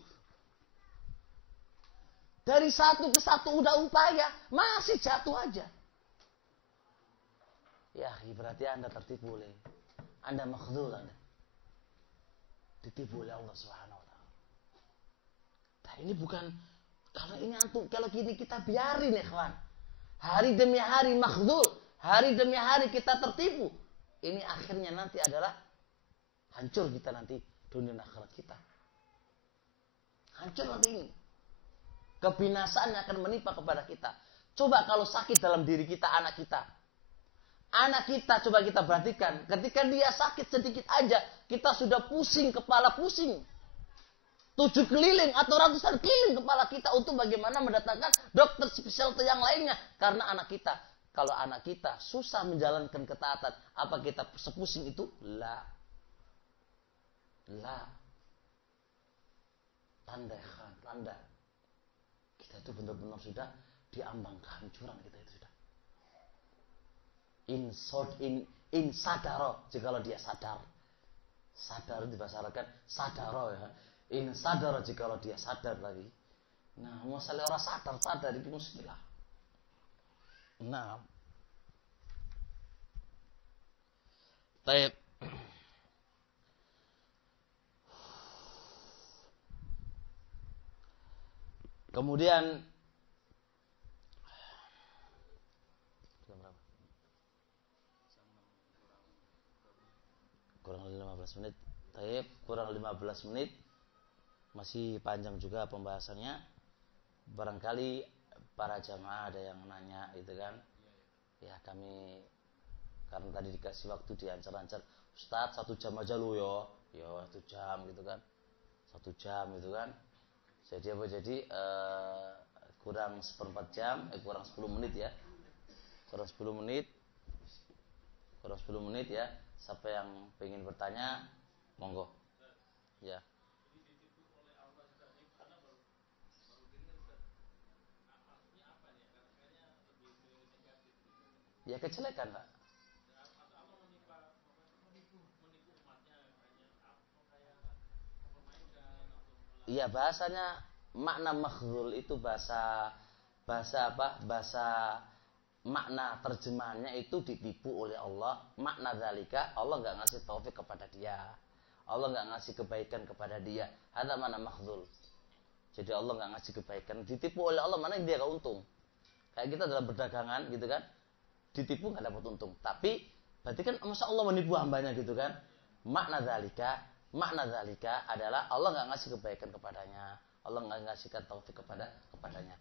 Dari satu ke satu udah upaya, masih jatuh aja. Ya, berarti Anda tertipu oleh Anda makhdhul Anda. Ditipu oleh Allah Subhanahu wa taala. Nah, ini bukan kalau gini kita biarin ya, kawan. Hari demi hari makhdhul, hari demi hari kita tertipu. Ini akhirnya nanti adalah hancur kita nanti dunia akhirat kita. Hancur nanti ini. Kebinasaan yang akan menimpa kepada kita. Coba kalau sakit dalam diri kita, anak kita. Anak kita coba kita perhatikan. Ketika dia sakit sedikit aja, kita sudah pusing, kepala pusing. 7 keliling atau ratusan keliling kepala kita untuk bagaimana mendatangkan dokter spesialis yang lainnya. Karena anak kita. Kalau anak kita susah menjalankan ketaatan, apa kita sepusing itu? La. Tanda. Kita itu benar-benar sudah diambang kehancuran kita itu sudah. In sadaro, jikalau dia sadar. Sadar itu bahasa Arab kan sadaro ya. In sadaro jikalau dia sadar lagi. Nah, masalah orang sadar itu muskilah. Nah. Baik. Kemudian 15 menit. Baik, kurang 15 menit. Masih panjang juga pembahasannya. Barangkali para jamaah ada yang nanya gitu kan. Ya kami karena tadi dikasih waktu diancar-ancar, Ustadz 1 jam aja lu ya 1 jam gitu kan, 1 jam gitu kan. Jadi apa jadi kurang 1/4 jam, kurang 10 menit ya, kurang 10 menit, kurang 10 menit ya. Siapa yang pengen bertanya, monggo ya. Ya kejelekan Pak. Iya bahasanya makna makhlul itu bahasa apa? Bahasa makna terjemahannya itu ditipu oleh Allah. Makna zalika Allah nggak ngasih taufik kepada dia. Allah nggak ngasih kebaikan kepada dia. Ada mana makhlul. Jadi Allah nggak ngasih kebaikan. Ditipu oleh Allah mana dia gak untung. Kayak kita dalam berdagangan gitu kan. Ditipu nggak dapat untung. Tapi berarti kan masa Allah menipu hambanya gitu kan. Makna zalika adalah Allah nggak ngasih kebaikan kepadanya, Allah nggak ngasih taufik kepadanya.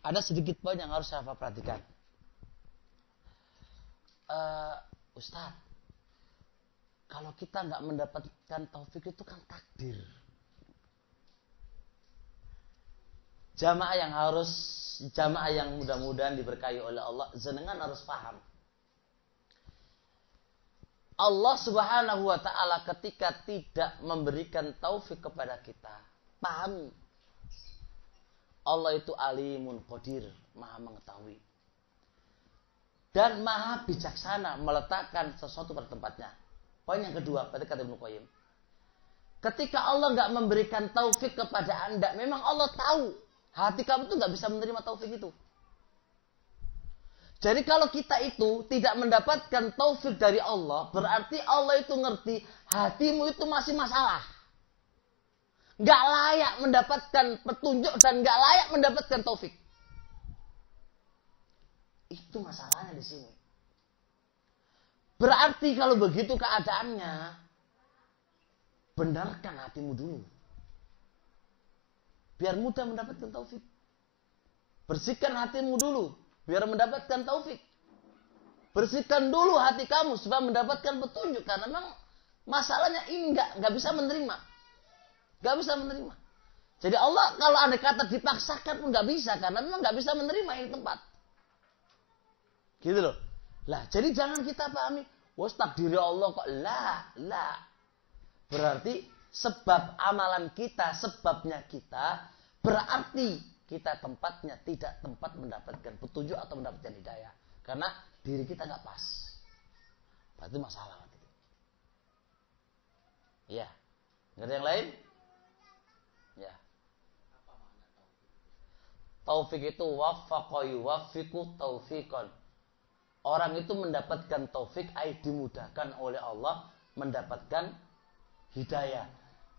Ada sedikit poin yang harus saya perhatikan. Ustaz, kalau kita nggak mendapatkan taufik itu kan takdir. Jamaah yang mudah-mudahan diberkahi oleh Allah, jenengan harus paham. Allah Subhanahu wa ta'ala ketika tidak memberikan taufik kepada kita, pahami. Allah itu alimun qadir, maha mengetahui. Dan maha bijaksana meletakkan sesuatu pada tempatnya. Poin yang kedua, pada kata Ibnu Qayyim. Ketika Allah nggak memberikan taufik kepada Anda, memang Allah tahu hati kamu tuh nggak bisa menerima taufik itu. Jadi kalau kita itu tidak mendapatkan taufik dari Allah, berarti Allah itu ngerti hatimu itu masih masalah. Gak layak mendapatkan petunjuk dan gak layak mendapatkan taufik. Itu masalahnya di sini. Berarti kalau begitu keadaannya, benarkan hatimu dulu. Biar mudah mendapatkan taufik. Bersihkan hatimu dulu. Biar mendapatkan taufik. Bersihkan dulu hati kamu supaya mendapatkan petunjuk. Karena memang masalahnya ini nggak bisa menerima. Nggak bisa menerima. Jadi Allah kalau ada kata dipaksakan pun nggak bisa. Karena memang nggak bisa menerima yang tempat. Gitu loh. Lah jadi jangan kita pahami. Wah takdiri Allah kok. Lah. Berarti sebab amalan kita, sebabnya kita. Berarti kita tempatnya tidak tempat mendapatkan petunjuk atau mendapatkan hidayah. Karena diri kita nggak pas. Berarti masalah. Iya. Nggak ada yang lain? Ya. Taufik itu waffaqa yuwaffiqu taufiqan. Orang itu mendapatkan taufik, dimudahkan oleh Allah mendapatkan hidayah.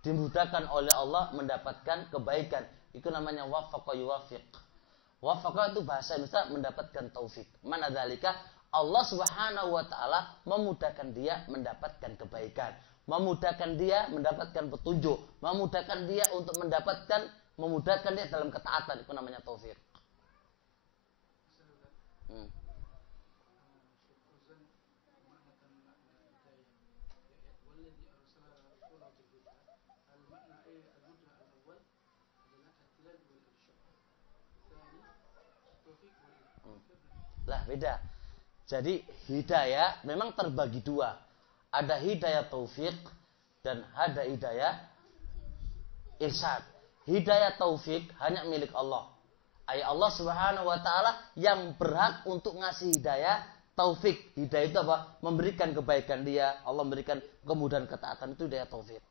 Dimudahkan oleh Allah mendapatkan kebaikan. Itu namanya waffaqa yuwaffiq. Waffaqa itu bahasa Indonesia mendapatkan taufik. Mana dzalika? Allah Subhanahu wa taala memudahkan dia mendapatkan kebaikan, memudahkan dia mendapatkan petunjuk, memudahkan dia untuk memudahkan dia dalam ketaatan. Itu namanya taufik. Lah beda. Jadi hidayah memang terbagi dua. Ada hidayah taufik dan ada hidayah irsyad. Hidayah taufik hanya milik Allah. Allah Subhanahu wa taala yang berhak untuk ngasih hidayah taufik. Hidayah itu apa? Memberikan kebaikan dia, Allah memberikan kemudahan ketaatan, itu hidayah taufik.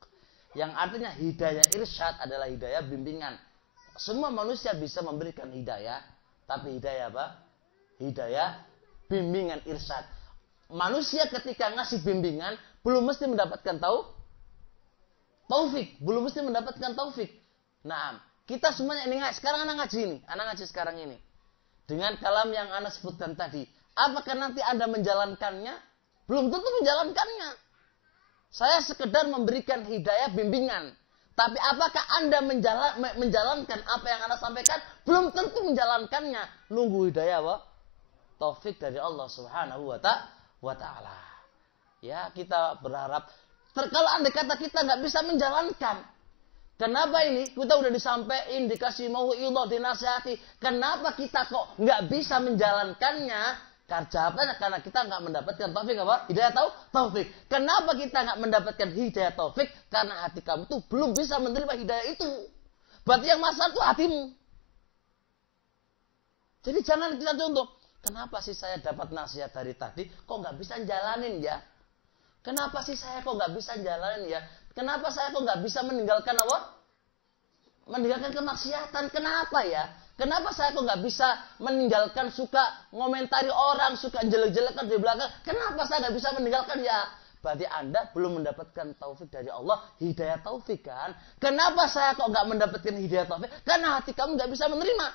Yang artinya hidayah irsyad adalah hidayah bimbingan. Semua manusia bisa memberikan hidayah, tapi hidayah apa? Hidayah bimbingan irsyad. Manusia ketika ngasih bimbingan belum mesti mendapatkan taufik, belum mesti mendapatkan taufik. Nah, kita semuanya ini sekarang anak ngaji sekarang ini. Dengan kalam yang anak sebutkan tadi, apakah nanti Anda menjalankannya? Belum tentu menjalankannya. Saya sekedar memberikan hidayah bimbingan. Tapi apakah Anda menjalankan apa yang Anda sampaikan? Belum tentu menjalankannya. Nunggu hidayah taufik dari Allah Subhanahu wa ta'ala. Ya, kita berharap. Kalau Anda kata kita nggak bisa menjalankan. Kenapa ini? Kita udah disampaikan, dikasih mau'izah, dinasihati. Kenapa kita kok nggak bisa menjalankannya? Jawabannya karena kita nggak mendapatkan taufik apa? Hidayah taufik. Kenapa kita nggak mendapatkan hidayah taufik? Karena hati kamu tuh belum bisa menerima hidayah itu. Berarti yang masalah itu hatimu. Jadi jangan kita contoh. Kenapa sih saya dapat nasihat dari tadi? Kok nggak bisa jalanin ya? Kenapa sih saya kok nggak bisa jalanin ya? Kenapa saya kok nggak bisa meninggalkan apa? Meninggalkan kemaksiatan. Kenapa ya? Kenapa saya kok nggak bisa meninggalkan suka ngomentari orang, suka jelek-jelekan di belakang? Kenapa saya nggak bisa meninggalkan ya? Berarti Anda belum mendapatkan taufik dari Allah, hidayah taufik kan? Kenapa saya kok nggak mendapatkan hidayah taufik? Karena hati kamu nggak bisa menerima.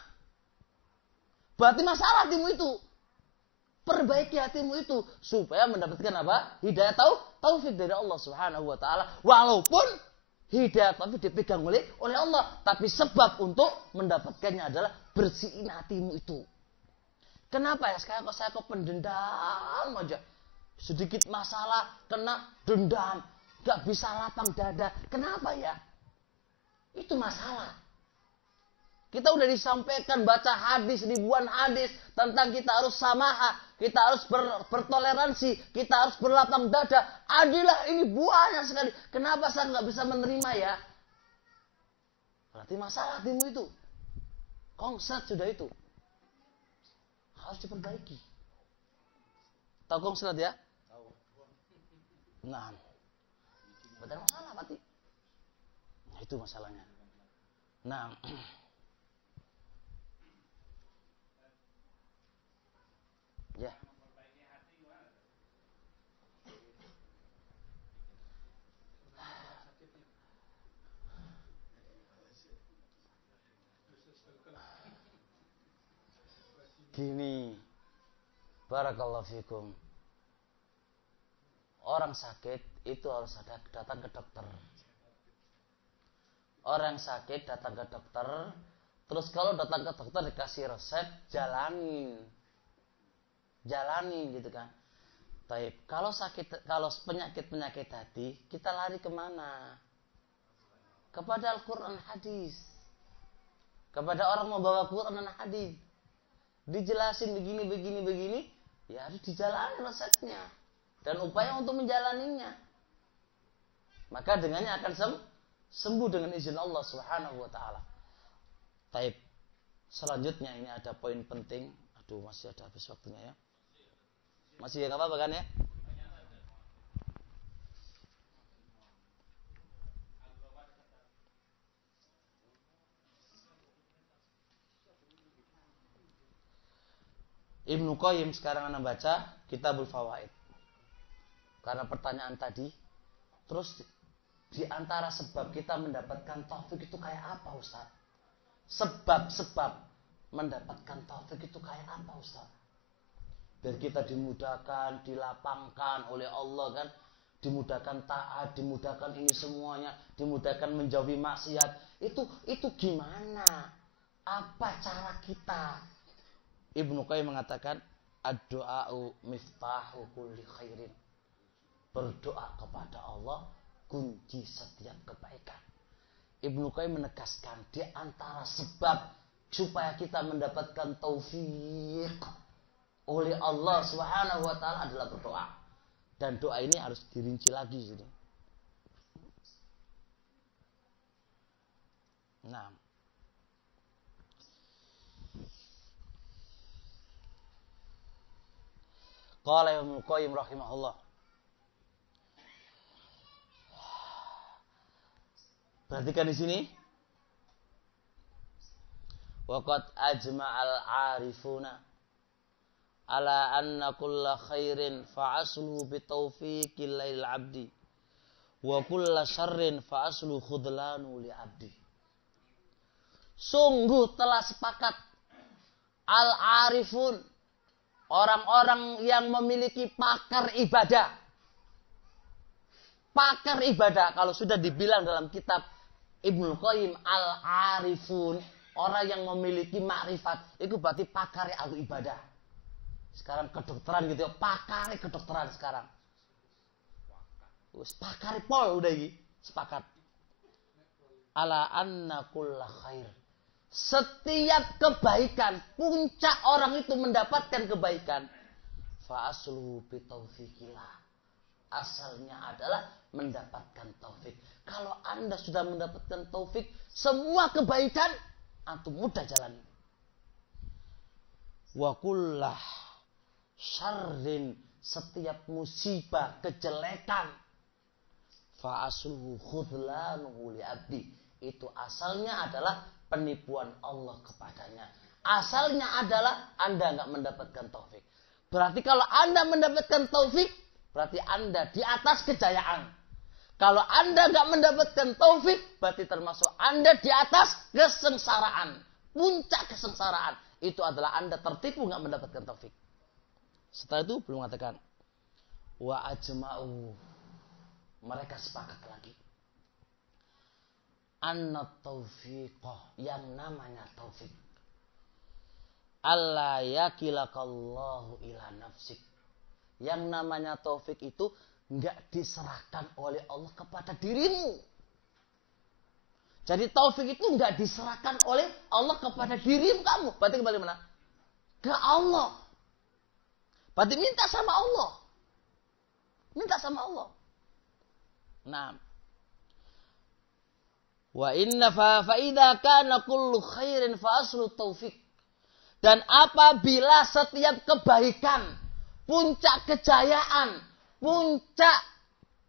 Berarti masalah hatimu itu. Perbaiki hatimu itu supaya mendapatkan apa? Hidayah taufik dari Allah Subhanahu wa taala. Walaupun hidayah taufik dipegang oleh Allah, tapi sebab untuk mendapatkannya adalah bersihin hatimu itu. Kenapa ya sekarang saya kok pendendam aja? Sedikit masalah kena dendam, gak bisa lapang dada. Kenapa ya? Itu masalah. Kita udah disampaikan baca hadis, ribuan hadis tentang kita harus samaha, kita harus bertoleransi, kita harus berlapang dada. Adilah ini buahnya sekali. Kenapa saya nggak bisa menerima ya? Berarti masalah hatimu itu. Konslet sudah itu. Harus diperbaiki. Tahu konslet ya? Tahu. Nah. Betul masalah berarti. Nah, itu masalahnya. Nah. Ya. Gini. Barakallahu fikum. Orang sakit itu harus datang ke dokter. Orang sakit datang ke dokter. Terus kalau datang ke dokter dikasih resep, jalanin gitu kan. Taib. Kalau penyakit hati, kita lari kemana? Kepada Al-Quran hadis. Kepada orang membawa Quran dan hadis. Dijelasin begini, ya harus dijalani resepnya dan upaya untuk menjalaninya. Maka dengannya akan sembuh dengan izin Allah Subhanahu wa taala. Taib. Selanjutnya ini ada poin penting. Aduh, masih ada habis waktunya ya. Masih ya, nggak apa-apa kan ya? Ibnu Qayyim sekarang anak baca Kitabul Fawaid. Karena pertanyaan tadi, terus di antara sebab kita mendapatkan taufik itu kayak apa, Ustaz? Sebab mendapatkan taufik itu kayak apa, Ustaz? Biar kita dimudahkan, dilapangkan oleh Allah kan, dimudahkan taat, dimudahkan ini semuanya, dimudahkan menjauhi maksiat. Itu gimana? Apa cara kita? Ibnu Qayyim mengatakan, ad-du'a'u miftahu kulli khairin. Berdoa kepada Allah kunci setiap kebaikan. Ibnu Qayyim menegaskan di antara sebab supaya kita mendapatkan taufik oleh Allah Subhanahu wa taala adalah berdoa. Dan doa ini harus dirinci lagi gitu. Nah. Qala Ibnu Qayyim rahimahullah. Perhatikan di sini. Waqad ajma'al 'arifuna ala anna kulla khairin fa'asluhu bitaufiqil lil 'abdi wa kulla syarrin fa'asluhu khudlanu li 'abdi. Sungguh telah sepakat al-arifun, orang-orang yang memiliki pakar ibadah. pakar ibadah. Kalau sudah dibilang dalam kitab Ibnul Qayyim Al-Arifun, orang yang memiliki makrifat, itu berarti pakar ahli ibadah. Sekarang kedokteran gitu ya, pakar kedokteran sekarang. Pakar pol udah ini, sepakat. Ala anna kulla khair. Setiap kebaikan, puncak orang itu mendapatkan kebaikan. Fa asluhu bi taufiqillah. Asalnya adalah mendapatkan taufik. Kalau Anda sudah mendapatkan taufik, semua kebaikan antum mudah jalani. Wa kullah syarrin, setiap musibah, kejelekan, fa asluhu khudlanuhu li abdi. Itu asalnya adalah penipuan Allah kepadanya. Asalnya adalah Anda enggak mendapatkan taufik. Berarti kalau Anda mendapatkan taufik, berarti Anda di atas kejayaan. Kalau Anda enggak mendapatkan taufik, berarti termasuk Anda di atas kesengsaraan. Puncak kesengsaraan. Itu adalah Anda tertipu enggak mendapatkan taufik. Setelah itu belum mengatakan wa ajma'u. Mereka sepakat lagi. Anna taufiqah, yang namanya taufik. Alla yakilakallahu ila nafsik. Yang namanya taufik itu enggak diserahkan oleh Allah kepada dirimu. Jadi taufik itu enggak diserahkan oleh Allah kepada dirimu kamu. Berarti kembali mana? Ke Allah. Berarti minta sama Allah. Minta sama Allah. Nah. Wa inna fa idza kana kullu khairin fa aslu taufik. Dan apabila setiap kebaikan, puncak kejayaan, puncak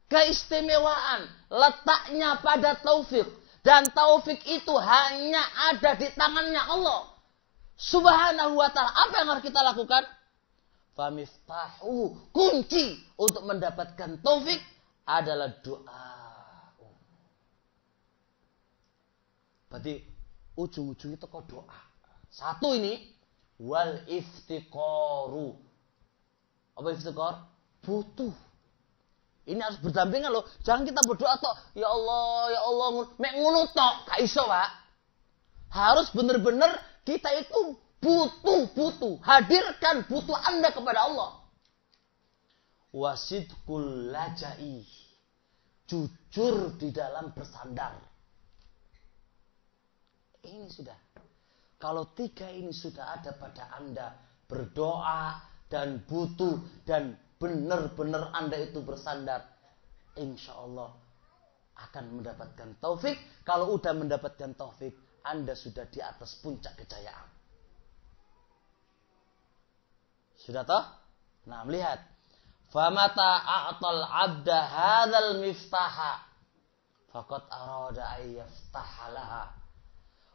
keistimewaan letaknya pada taufik, dan taufik itu hanya ada di tangannya Allah Subhanahu wa ta'ala, apa yang harus kita lakukan? Famiftahu, kunci untuk mendapatkan taufik adalah doa. Berarti ujung-ujungnya itu kok doa. Satu ini wal iftiqaru. Apa iftiqar? Butuh. Ini harus berdampingan loh. Jangan kita berdoa toh, ya Allah, mek ngono tok, gak iso, Pak. Harus benar-benar kita itu butuh. Hadirkan butuh Anda kepada Allah. Wasidqul lajai. Jujur di dalam bersandar. Ini sudah. Kalau tiga ini sudah ada pada Anda, berdoa dan butuh dan benar-benar Anda itu bersandar, insya Allah akan mendapatkan taufik. Kalau udah mendapatkan taufik, Anda sudah di atas puncak kejayaan. Sudah toh? Nah, melihat. Famata a'tal abda hadzal miftaha faqad arada ay yaftaha laha.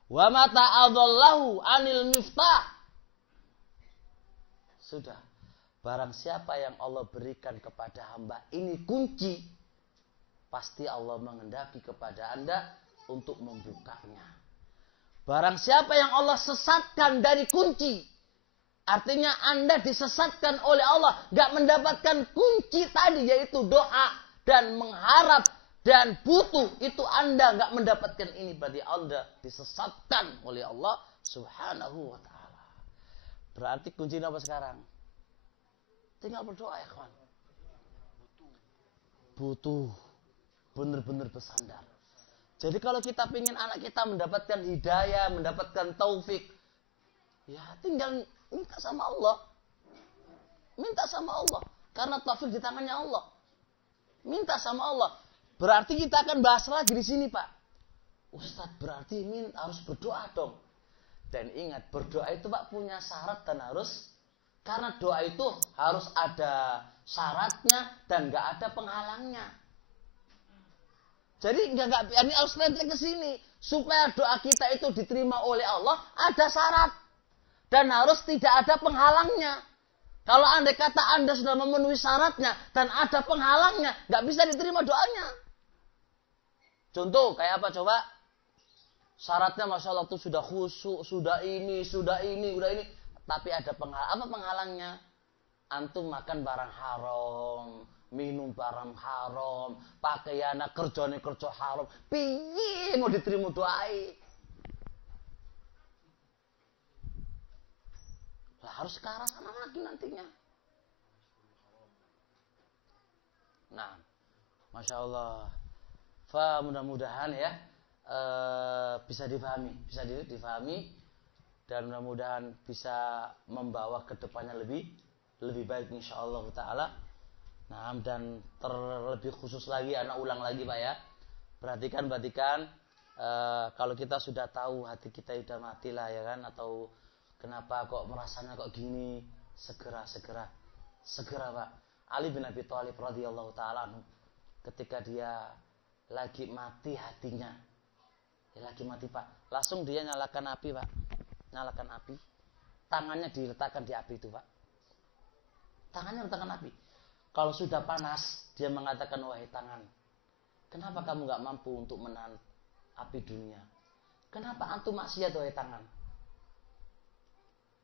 Wa mata adallahu anil miftah. Sudah. Barang siapa yang Allah berikan kepada hamba ini kunci, pasti Allah menghendaki kepada Anda untuk membukanya. Barang siapa yang Allah sesatkan dari kunci, artinya Anda disesatkan oleh Allah, gak mendapatkan kunci tadi, yaitu doa dan mengharap dan butuh, itu Anda gak mendapatkan ini, berarti Anda disesatkan oleh Allah Subhanahu wa ta'ala. Berarti kuncinya apa sekarang? Tinggal berdoa ya kawan. Butuh. Benar-benar bersandar. Jadi kalau kita ingin anak kita mendapatkan hidayah, mendapatkan taufik, ya tinggal minta sama Allah. Minta sama Allah. Karena taufik di tangannya Allah. Minta sama Allah. Berarti kita akan bahas lagi di sini, Pak. Ustadz, berarti ini harus berdoa dong. Dan ingat, berdoa itu Pak punya syarat dan harus, karena doa itu harus ada syaratnya dan nggak ada penghalangnya. Jadi ini harus lenteng ke sini supaya doa kita itu diterima oleh Allah, ada syarat dan harus tidak ada penghalangnya. Kalau andai kata Anda sudah memenuhi syaratnya dan ada penghalangnya, nggak bisa diterima doanya. Contoh kayak apa coba? Syaratnya Masya Allah itu sudah khusyuk, sudah ini, tapi ada penghalang. Apa penghalangnya? Antum makan barang haram, minum barang haram, pakaiana kerjane kerja haram, piye mau diterima doai? Lah harus ke arah sana lagi nantinya. Nah, Masya Allah. Mudah-mudahan ya bisa difahami dan mudah-mudahan bisa membawa ke depannya lebih baik insyaallah taala. Nah, dan terlebih khusus lagi anak ulang lagi Pak ya. Perhatikan kalau kita sudah tahu hati kita sudah mati lah ya kan, atau kenapa kok merasanya kok gini, segera Pak. Ali bin Abi Thalib radhiyallahu taala anhu ketika dia lagi mati hatinya, lagi mati Pak, langsung dia nyalakan api Pak, tangannya diletakkan di api itu Pak, tangannya letakkan api. Kalau sudah panas dia mengatakan, wahai tangan, kenapa kamu nggak mampu untuk menahan api dunia? Kenapa antum maksiat wahai tangan?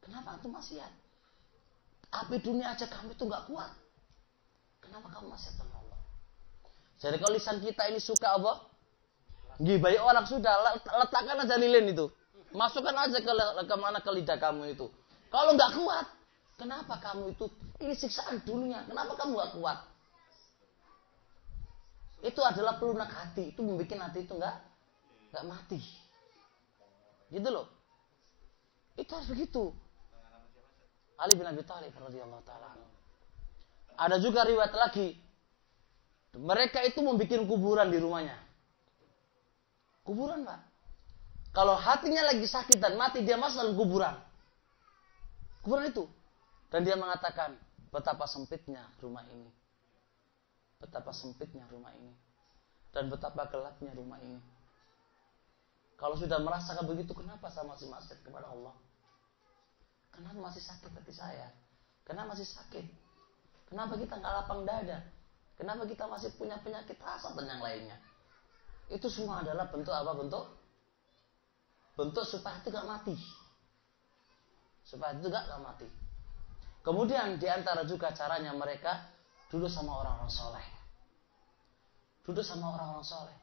Kenapa antum maksiat? Api dunia aja kamu itu nggak kuat. Kenapa kamu maksiat sama Allah? Jadi kalau lisan kita ini suka apa? Gibai orang sudah, letakkan aja lilin itu. Masukkan aja ke lidah kamu itu. Kalau nggak kuat, kenapa kamu itu? Ini siksaan dunia. Kenapa kamu nggak kuat? Itu adalah pelunak hati. Itu membuat hati itu nggak mati. Gitu loh. Itu harus begitu. Ali bin Abi Thalib radhiyallahu taala. Ada juga riwayat lagi. Mereka itu membuat kuburan di rumahnya. Kuburan Pak. Kalau hatinya lagi sakit dan mati, dia masuk dalam kuburan. Kuburan itu. Dan dia mengatakan, betapa sempitnya rumah ini. Betapa sempitnya rumah ini. Dan betapa gelapnya rumah ini. Kalau sudah merasakan begitu, kenapa saya masih maksiat kepada Allah? Kenapa masih sakit hati saya? Kenapa masih sakit? Kenapa kita nggak lapang dada? Kenapa kita masih punya penyakit hasad dan yang lainnya? Itu semua adalah bentuk apa? Bentuk supaya itu gak mati. Supaya itu gak mati. Kemudian diantara juga caranya mereka duduk sama orang-orang soleh. Duduk sama orang-orang soleh.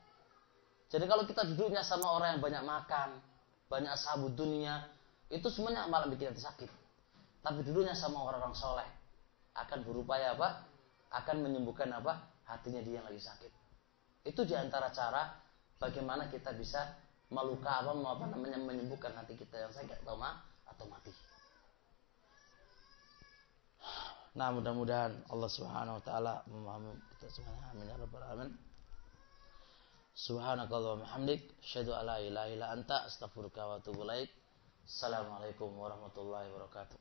Jadi kalau kita duduknya sama orang yang banyak makan, banyak sabut dunia, itu semuanya malah bikin hati sakit. Tapi duduknya sama orang-orang soleh akan berupaya apa? Akan menyembuhkan apa? Hatinya dia yang lagi sakit. Itu diantara cara bagaimana kita bisa menyembuhkan hati kita yang sakit atau mati. Nah, mudah-mudahan Allah Subhanahu wa taala memahami kita semuanya. Amin ya rabbal alamin. Subhanakallahumma hamdik, asyhadu an la ilaha illa anta, astaghfiruka wa atubu ilaik. Assalamualaikum warahmatullahi wabarakatuh.